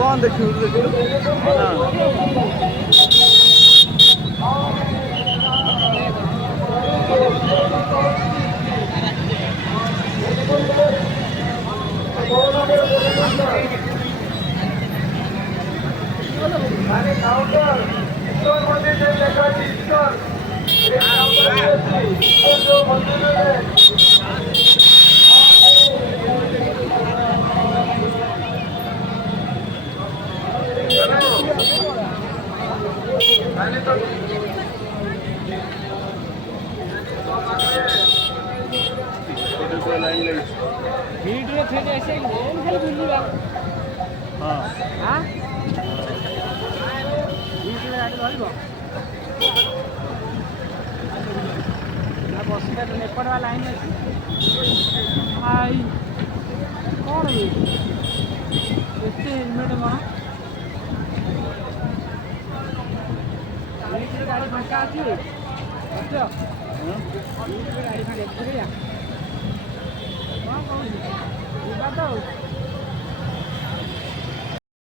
कौन देखिए वीडियो थे जैसे खाली बुझिबा हां हां वीडियो गाड़ी धरबो ना बसटा नेपड़ वाला लाइन अछि आई कौन है एते हेलमेट कौन वीडियो गाड़ी फांका अछि अच्छा वीडियो गाड़ी फांका देखिया कौन कौन ଯିବା ତ